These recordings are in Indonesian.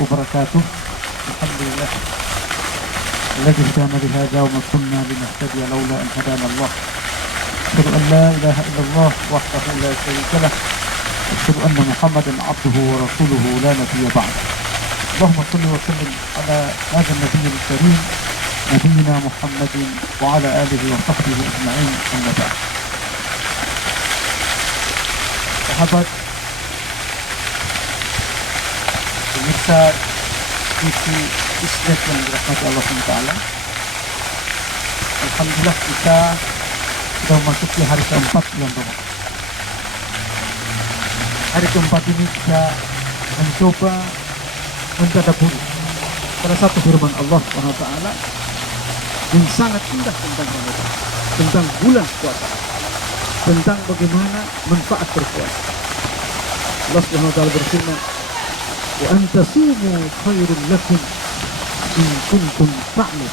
وبركاته. الحمد لله الذي هدانا لهذا وما كنا لنهتدي لولا أن هدانا الله. أشهد أن لا إله إلا الله وحده لا شريك له. أشهد أن محمدا عبده ورسوله لا نبي بعده. اللهم صل وسلم على هذا النبي الكريم نبينا محمد وعلى آله وصحبه أجمعين. أما بعد. Sahabat pemirsa TV Isnet yang dirahmati Allah SWT, alhamdulillah kita sudah memasuki hari keempat bulan Ramadan. Hari keempat ini kita mencoba mentadabburi salah satu firman Allah SWT yang sangat indah tentang Ramadan, tentang bulan puasa, tentang bagaimana manfaat berpuasa. Allah SWT berfirman, wa antasumu khairun lakum in kuntum ta'lamun.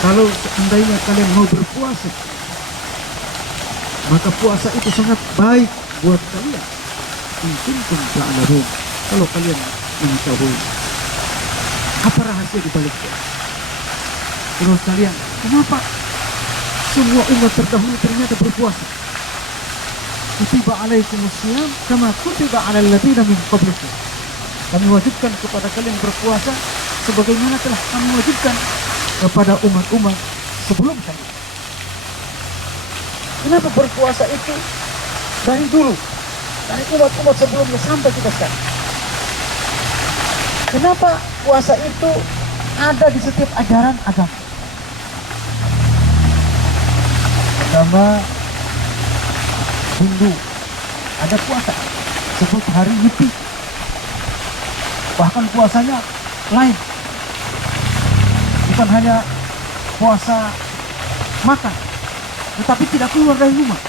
Kalau seandainya kalian mau berpuasa, maka puasa itu sangat baik buat kalian. In kuntum ta'lamun, kalau kalian mengetahui apa rahasia di balik puasa. Terus kalian, kenapa semua umat terdahulu ternyata berpuasa? Kutiba alaikumusiyam kama kutiba alal ladzina min qablikum. Kami wajibkan kepada kalian berpuasa sebagaimana telah kami wajibkan kepada umat-umat sebelum kalian. Kenapa berpuasa itu dari dulu, dari umat-umat sebelumnya sampai kita sekarang? Kenapa puasa itu ada di setiap ajaran agama? Agama Hindu ada puasa sebut hari Nyepi, bahkan puasanya lain, bukan hanya puasa makan, tetapi tidak keluar dari rumah.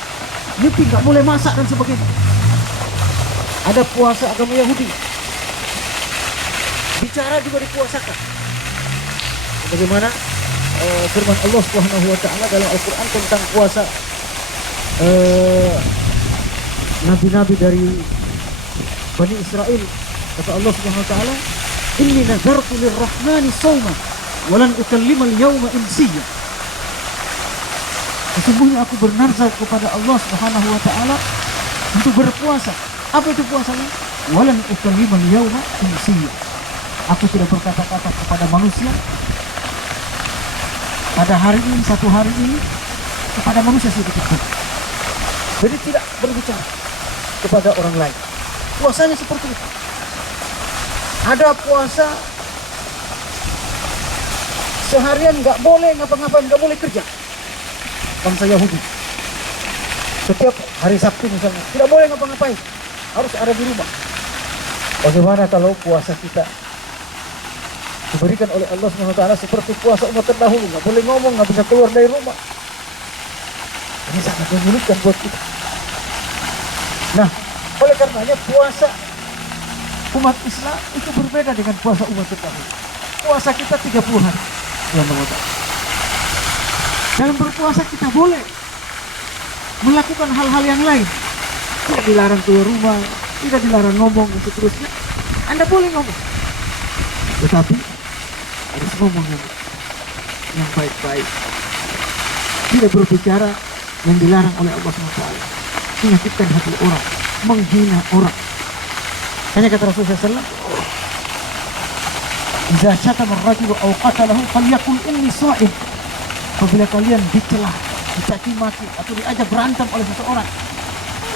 Nyepi nggak boleh masak dan sebagainya. Ada puasa agama Yahudi, bicara juga dipuasakan. Bagaimana firman Allah Subhanahu wa taala dalam Al-Qur'an tentang puasa nabi-nabi dari Bani Israel. Kata Allah Subhanahu wa taala, inni nazartu lirrahmani shawman walan ukallima al-yawma insiyya. Sesungguhnya aku bernazar kepada Allah Subhanahu wa taala untuk berpuasa. Apa itu puasanya? Walan ukallima al-yawma insiyya. Aku tidak berkata-kata kepada manusia pada hari ini, satu hari ini, kepada manusia sedikit pun. Jadi tidak berbicara kepada orang lain. Puasanya seperti itu. Ada puasa seharian nggak boleh ngapa-ngapain, nggak boleh kerja. Bangsa Yahudi setiap hari Sabtu misalnya tidak boleh ngapa-ngapain, harus ada di rumah. Bagaimana kalau puasa kita diberikan oleh Allah SWT seperti puasa umat terdahulu, nggak boleh ngomong, nggak bisa keluar dari rumah. Ini sangat menyulitkan buat kita. Nah, oleh karenanya puasa umat Islam itu berbeda dengan puasa umat terdahulu. Puasa kita 30 hari bulan Ramadan. Dalam berpuasa kita boleh melakukan hal-hal yang lain. Tidak dilarang keluar rumah, tidak dilarang ngomong dan seterusnya. Anda boleh ngomong, tetapi harus ngomong yang baik-baik. Tidak berbicara yang dilarang oleh Allah SWT, menyakitkan hati orang, menghina orang. Hanya kata Rasulullah SAW, "Idza syatama ar-rajulu aw qatalahu falyaqul inni sha'im." Apabila kalian dicela, dicaci maki atau diajak berantem oleh seseorang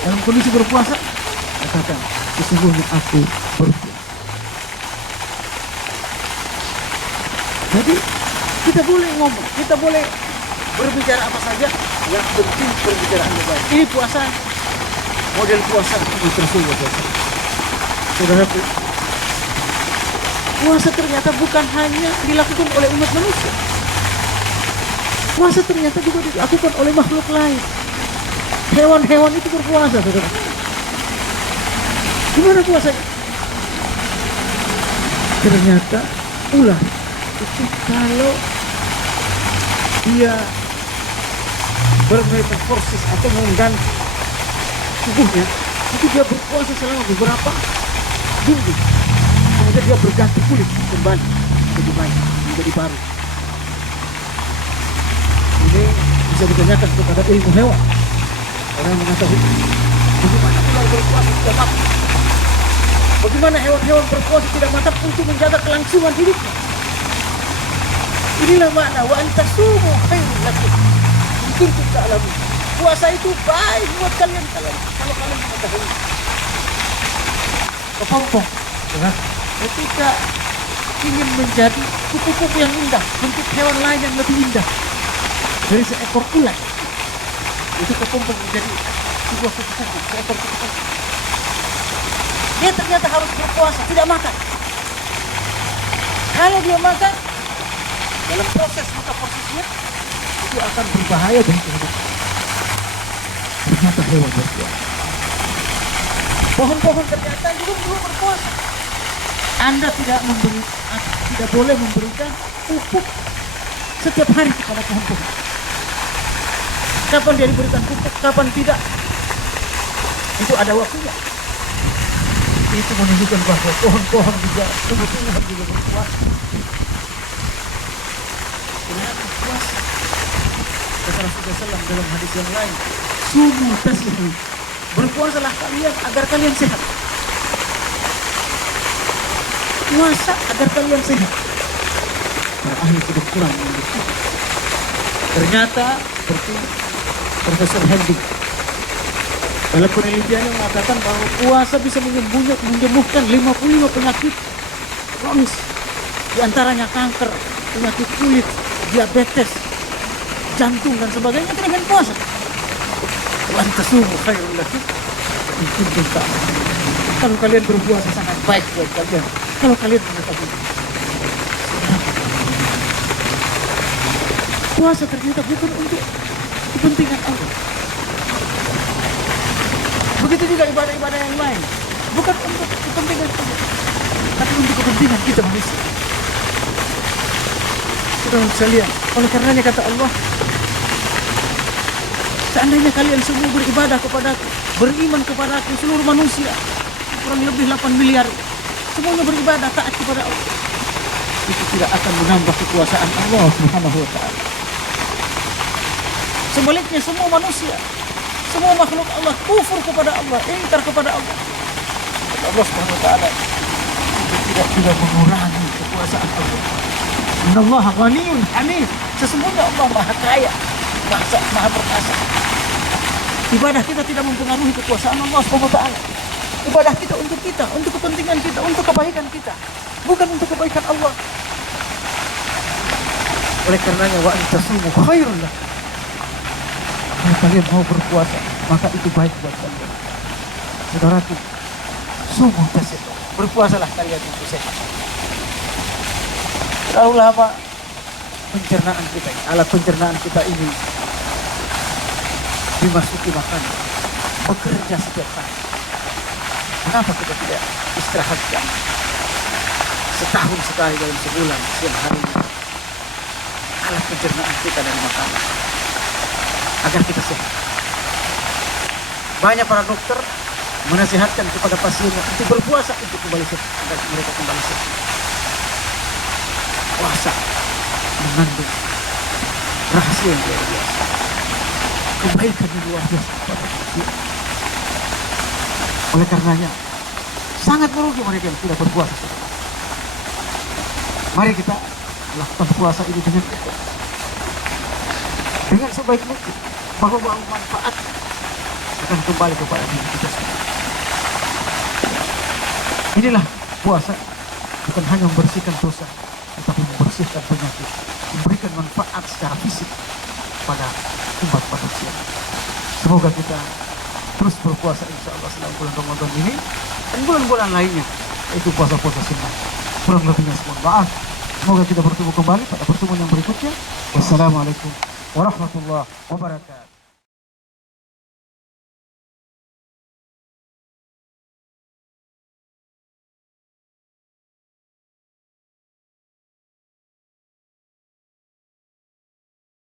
dalam kondisi berpuasa, katakan, sesungguhnya aku berpuasa. Jadi kita boleh ngomong, kita boleh berbicara apa saja, yang penting perbicaraannya baik. Ini puasa, model puasa Rasulullah SAW. Saudaraku, puasa ternyata bukan hanya dilakukan oleh umat manusia. Puasa ternyata juga dilakukan oleh makhluk lain. Hewan-hewan itu berpuasa, saudara. Gimana puasanya? Ternyata ular itu kalau dia bermetamorfosis atau mengganti tubuhnya, itu dia berpuasa selama beberapa minggu. kemudian dia berganti kulit kembali menjadi baik, menjadi baru. Ini bisa ditanyakan kepada ilmu hewan. Orang mengatakan bagaimana ular berpuasa tidak mati? Bagaimana hewan-hewan berpuasa tidak mati untuk menjaga kelangsungan hidupnya? Inilah makna wa antasumu khairul lakum in kuntum ta'lamun. Puasa itu baik buat kalian kalau kalian mengetahui. Kepompong, ya. Ketika ingin menjadi kupu-kupu yang indah, bentuk hewan lain yang lebih indah dari seekor ular, itu kepompong menjadi sebuah kupu-kupu, seekor kupu-kupu. Dia ternyata harus berpuasa, tidak makan. Kalau dia makan, dalam proses metamorfosisnya itu akan berbahaya bagi kehidupan. Ternyata hewan berpuasa. Pohon-pohon ternyata juga berpuasa. Anda tidak boleh memberikan pupuk setiap hari kepada pohon-pohon. Kapan dia diberikan pupuk, kapan tidak, itu ada waktunya. Itu menunjukkan bahwa pohon-pohon juga tumbuh-tumbuhan juga berpuasa. Kenapa puasa? Kata Rasulullah SAW dalam hadis yang lain, sumu taslihu, berpuasalah kalian agar kalian sehat. Puasa agar kalian sehat. Para ahli kedokteran membuktikan. Ternyata seperti Profesor Hendy dalam penelitiannya mengatakan bahwa puasa bisa menyembuhkan 55 penyakit kronis, diantaranya kanker, penyakit kulit, diabetes, jantung dan sebagainya dengan puasa. Wantasumu khairul lakum in kuntum ta'lamun. Kalau kalian berpuasa sangat baik buat kalian. Kalau kalian mengetahui. Puasa ternyata bukan untuk kepentingan Allah. Begitu juga ibadah-ibadah yang lain, bukan untuk kepentingan Allah, tapi untuk kepentingan kita manusia. Saudara sekalian, oleh karenanya kata Allah, seandainya kalian semua beribadah kepadaku, beriman kepadaku, seluruh manusia, kurang lebih 8 miliar, semuanya beribadah taat kepada Allah, itu tidak akan menambah kekuasaan Allah Subhanahu wa ta'ala. Sebaliknya semua manusia, semua makhluk Allah kufur kepada Allah, ingkar kepada Allah. Allah Subhanahu wa ta'ala itu tidak mengurangi kekuasaan Allah. Innallaha ghaniyyun hamid. Sesungguhnya Allah Maha Kaya, Maha Perkasa. Ibadah kita tidak mempengaruhi kekuasaan Allah Subhanahu wa ta'ala. Ibadah kita, untuk kepentingan kita, untuk kebaikan kita, bukan untuk kebaikan Allah. Oleh karenanya wa antasumu khairul lakum. Kalau kalian mau berpuasa, maka itu baik buat kalian. Saudaraku, sungguh tasik, berpuasalah kalian untuk sehat. Terlalu lama pencernaan kita, alat pencernaan kita ini dimasuki makanan, bekerja setiap hari. Kenapa kita tidak istirahatkan setahun sekali dalam sebulan, siang hari alat pencernaan kita dari makanan, agar kita sehat. Banyak para dokter menasihatkan kepada pasiennya untuk berpuasa untuk kembali sehat, agar mereka kembali sehat. Puasa mengandung rahasia yang luar biasa, kebaikan yang luar biasa kepada manusia. Oleh karenanya sangat merugi mereka yang tidak berpuasa. Mari kita lakukan puasa ini dengan sebaik mungkin, bahwa manfaat akan kembali kepada diri kita sendiri. Inilah puasa, bukan hanya membersihkan dosa, tetapi membersihkan penyakit, memberikan manfaat secara fisik pada umat manusia. Semoga kita terus berpuasa insya Allah selama bulan Ramadan ini dan bulan-bulan lainnya, yaitu puasa-puasa sunnah. Kurang lebihnya mohon maaf. Semoga kita bertemu kembali pada pertemuan yang berikutnya. Wassalamualaikum warahmatullahi wabarakatuh.